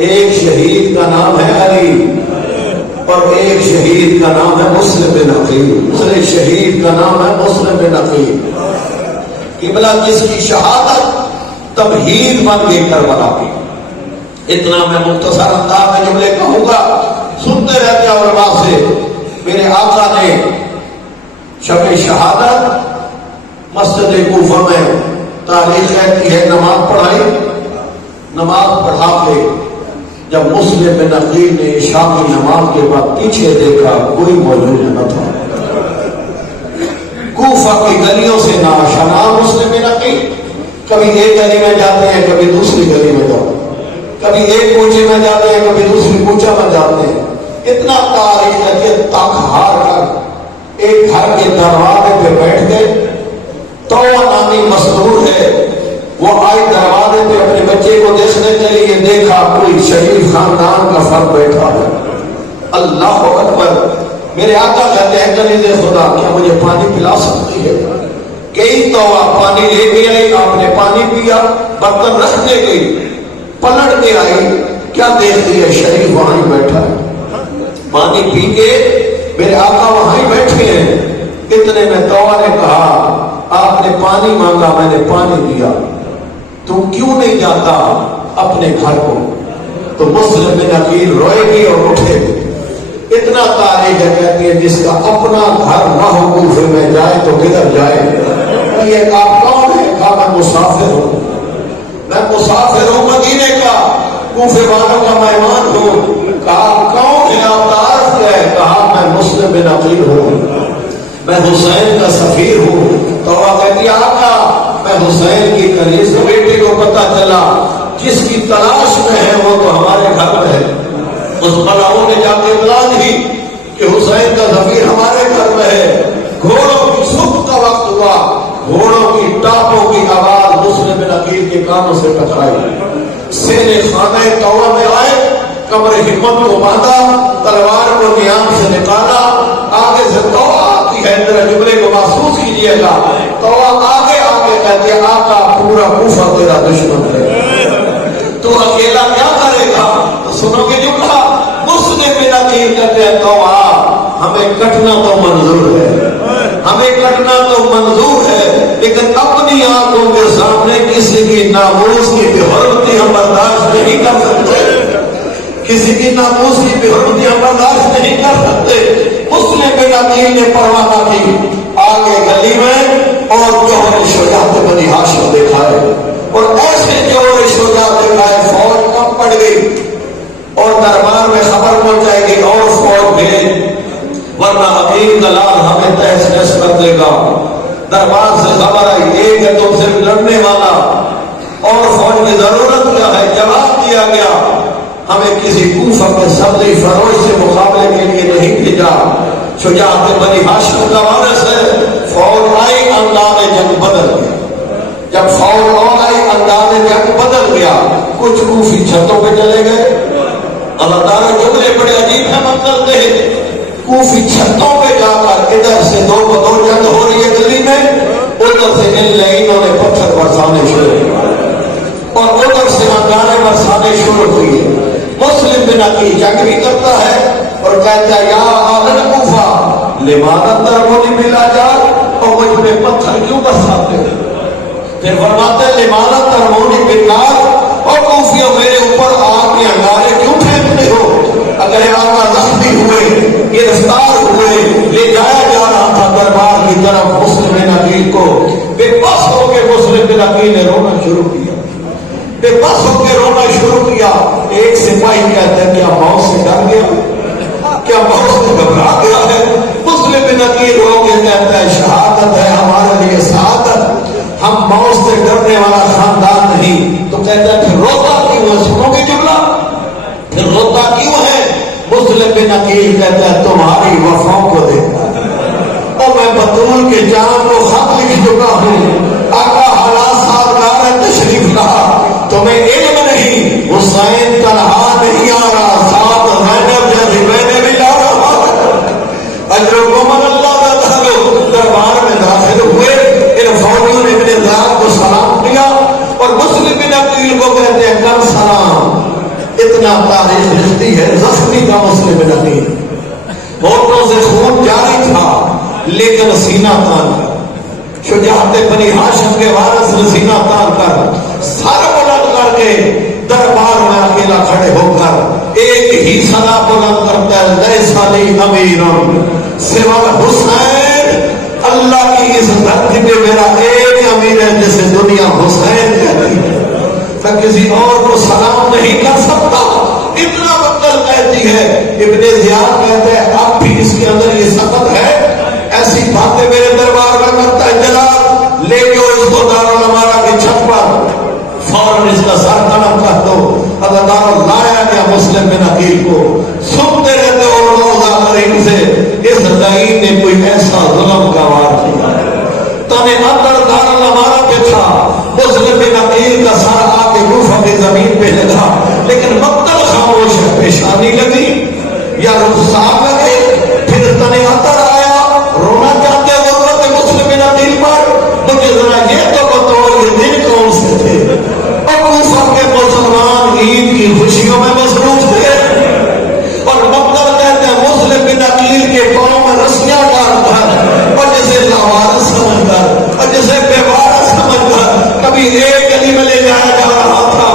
ایک شہید کا نام ہے علی اور ایک شہید کا نام ہے مسلم بن عقیل. دوسرے شہید کا نام ہے مسلم بن عقیل. قبلہ جس کی شہادت تمہید بن گئی کربلا کی. اتنا میں مختصر انداز میں جملے کہوں گا, سنتے رہتے ہیں علماء سے. میرے آقا نے شب شہادت مسجد کوفہ میں تاریخ کہتی ہے نماز پڑھائی. نماز پڑھا کے جب مسلم بن عقیل نے عشاء کی نماز کے بعد پیچھے دیکھا کوئی موجود نہ تھا. کوفہ کی گلیوں سے ناشنا مسلم بن عقیل. کبھی ایک گلی میں جاتے ہیں, کبھی دوسری گلی میں جاتے ہیں, کبھی ایک کوچے میں جاتے ہیں, کبھی دوسری کوچہ میں جاتے ہیں. اتنا تاریخ ہے کہ تک ہار کر ایک گھر کے دروازے پہ بیٹھ گئے. تو نامی مزدور ہے, وہ آئی دروازے پہ اپنے بچے کو دیکھنے کے لیے, دیکھا کوئی شریف خاندان کا فرد بیٹھا ہے. اللہ اکبر. میرے آقا کہتے ہیں کنیز خدا کیا مجھے پانی پلا سکتی ہے؟ کئی تو پانی لے کے آئی, آپ نے پانی پیا, برتن رکھ دے گئی, پلٹ کے آئی, کیا دیکھتی ہے؟ شریف وہاں ہی بیٹھا ہے. پانی پی کے میرے آقا وہاں ہی بیٹھے ہیں. اتنے میں توبہ نے کہا آپ نے پانی مانگا, میں نے پانی دیا, تم کیوں نہیں جاتا اپنے گھر کو؟ تو مسلم بن عقیل روئے گی اور اٹھے گی. اتنا تاریخ ہے, کہتی ہے جس کا اپنا گھر نہ ہو کوفے میں جائے تو کدھر جائے. یہ آپ کون ہے؟ کہا میں مسافر ہوں, میں مسافر ہوں مدینے کا, کوفے والوں کا مہمان ہوں. کہا کون ہے آپ کا عرض کیا ہے؟ کہا میں مسلم بن عقیل ہوں, میں حسین کا سفیر ہوں. تو وہ کہتی آقا میں حسین کی کنیز بیٹے کو پتہ چلا جس کی تلاش میں ہے وہ تو ہمارے گھر میں ہے. اس بلاؤں نے جا کے اطلاع دی کہ حسین کا سفیر ہمارے گھر میں ہے. گھوڑوں کی صبح کا وقت ہوا, گھوڑوں کی ٹاپوں کی آواز مسلم بن عقیل کے کانوں سے ٹکرائی. سینے خانہ توبہ میں آئے, کمر ہمت کو باندھا, تلوار کو نیام سے نکالا. آگے سے توبہ آتی ہے, میرے جملے کو محسوس کیجیے گا. توبہ آگے آگے کہتے ہیں آقا پورا کوفہ تیرا دشمن ہے, تو اکیلا کیا کرے گا؟ تو سنو گے جملہ, مسلم بن عقیل کہتے ہیں توبہ ہمیں کٹنا تو منظور ہے, ہمیں کٹنا تو منظور ہے, لیکن اپنی آنکھوں کے سامنے کسی کی ناموس کی بے حرمتی ہم برداشت نہیں کر سکتے. کسی کی ناموس کی بے حرمتی ہم برداشت نہیں کر سکتے. مسلم بن عقیل نے پروانہ کی آگے گلی میں اور جوہر شجاعت بنی ہاشم دکھائے, اور ایسے جوہر شجاعت دکھائے فوج کم پڑ گئی اور دربار میں خبر پہنچائے گی اور فوج بھیج, ورنہ عقیل دلال ہمیں تہس نہس کر دے گا. دربار سے خبر آئی ایک ہے تو صرف لڑنے والا, اور فوج میں ضرورت کیا ہے؟ جواب دیا گیا ہمیں کسی کوفہ کے سبزی فروش سے مقابلے کے لیے نہیں بھیجا. شجاعت بنی ہاشم کا وارث ہے. فوج آئی, انداز جنگ بدل گیا. جب فوج آئی انداز جنگ بدل گیا, کچھ کوفی چھتوں پہ چلے گئے. اللہ تعالیٰ جملے بڑے عجیب ہیں مطلب دے. کوفی چھتوں پہ جا کر ادھر سے دو بدو جنگ ہو رہی ہے گلی میں, ادھر سے ان لائنوں نے پتھر برسانے شروع کیے اور ادھر سے انگارے برسانے شروع ہوئی. مسلم بن عقیل جنگ بھی کرتا ہے اور کہتا ہے یا اہل کوفہ لماذا ترمونی بالحجار, اور مجھ پہ پتھر کیوں برساتے ہیں؟ پھر فرماتے ہیں لماذا ترمونی بالنار, اور کوفیوں میرے اوپر آگ کے انگارے کیوں پھینکتے ہو؟ اگر آقا زخمی ہوئے, گرفتار ہوئے, لے جایا جا رہا تھا دربار کی طرف مسلم بن عقیل کو, بے بس ہو کے مسلم بن عقیل نے رونا شروع کیا, بے بس ہو کے رونا شروع کیا. ایک سپاہی کہتا ہے کیا موت سے ڈر گیا, کیا موت سے گھبرا گیا ہے؟ مسلم بن عقیل رو کے کہتا ہے شہادت ہے ہمارے لیے سعادت, ہم موت سے ڈرنے والا خاندان نہیں. تو کہتا ہے پھر روتا کیوں ہے؟ سنو گے جملہ, پھر روتا کیوں ہے؟ مسلم بن عقیل کہتا ہے تمہاری وفاؤں کو دیکھا اور میں بطول کے جان کو خط لکھ چکا ہوں. آقا حالات سازگار تشریف لایا, تمہیں علم نہیں حسین تنہا نہیں آ رہا, ساتھ زینب جیسی بہنیں بھی لا رہا. اجر و من اللہ کا دربار میں داخل ہوئے, ان فوجیوں نے اپنے ذات کو سلام دیا اور مسلم بن عقیل کو کہتے ہیں کر سلام. اتنا اتنا تاریخ لکھتی ہے زخمی کا مسلم نقی، ہوٹوں سے خون جاری تھا لیکن سینہ تان کر، شجاعت بنی ہاشم کے وارث نے سینہ تان کر سر بلند کر کے دربار میں اکیلا کھڑے ہو کر ایک ہی صدا بلند کرتا ہے، لیس علی امیر سوا حسین، اللہ کی اس دھرتی پہ میرا ایک امیر ہے جسے دنیا حسین کہتی ہے، میں کسی اور کو سلام نہیں کر سکتا، اتنا وقت کہتی ہے۔ ابن زیاد کہتے ہیں اب بھی اس کے اندر یہ سخت ہے، ایسی باتیں میرے دربار میں کرتا ہے، جناب لے جو اس کو دارالعمارہ کی چھت پر فوراً اس کا سر قلم کر دو۔ ادادار لایا گیا مسلم بن عقیل کو، سنتے رہتے اور روزہ کریم سے اس لعین نے کوئی ایسا ظلم کا وار کیا، تنے اندر دارالعمارہ پہ تھا، مسلم بن عقیل کا سر آ کے کوفہ کی زمین پہ لگا، لیکن مقتل خاموش ہے، پیشانی لگی یا رخسار لگے، پھر تنے اندر آیا، رونا چاہتے غربت مسلم بن عقیل پر، مجھے ذرا یہ تو بتاؤ یہ دن کون سے تھے؟ کوفہ کے مسلمان عید کی خوشیوں میں مصروف تھے، اور مقتل کہتے ہیں مسلم بن عقیل کے پاؤں میں رسیاں ڈال کر اور جسے لاوارث سمجھ کر اور جسے بے وارث سمجھ کر کبھی ایک گلی میں لے جایا جا رہا تھا،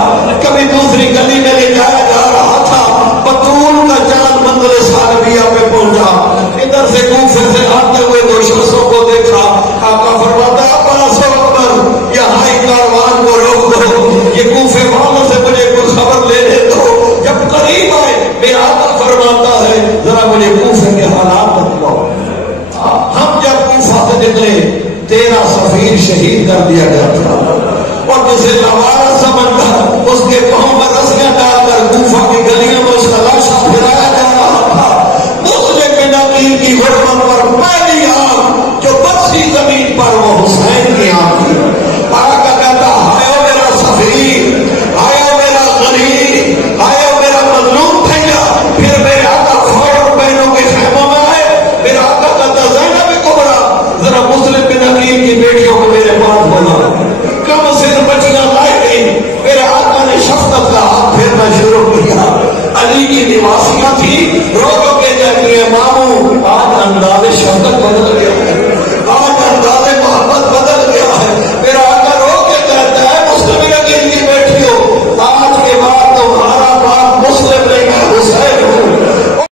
کبھی دوسری گلی میں لے جایا جا رہا تھا، بطول کا جان منزل سالبیہ پہ پہنچا، ادھر سے کوفے سے آتے ہوئے دو شخصوں کو دیکھا، آقا فرماتا ہے یہاں ہی کاروان کو روک دو، یہ کوفے والوں سے مجھے کچھ خبر لینے دو، جب قریب آئے میرا آقا فرماتا ہے ذرا مجھے کوفے کے حالات بتلاؤ، ہم جب کوفہ سے نکلے 13 سفیر شہید کر دیا گیا تھا، اور جسے لوارا سمجھ کر اس کے پاؤں میں رسیاں ڈال کر کوفہ کی گلیوں میں اس کا لاشا پھرایا جا رہا تھا، مسلم بن عقیل کی غربت پر پہلی آنکھ جو بخشی زمین پر وہ حسین کی آنکھ تھی۔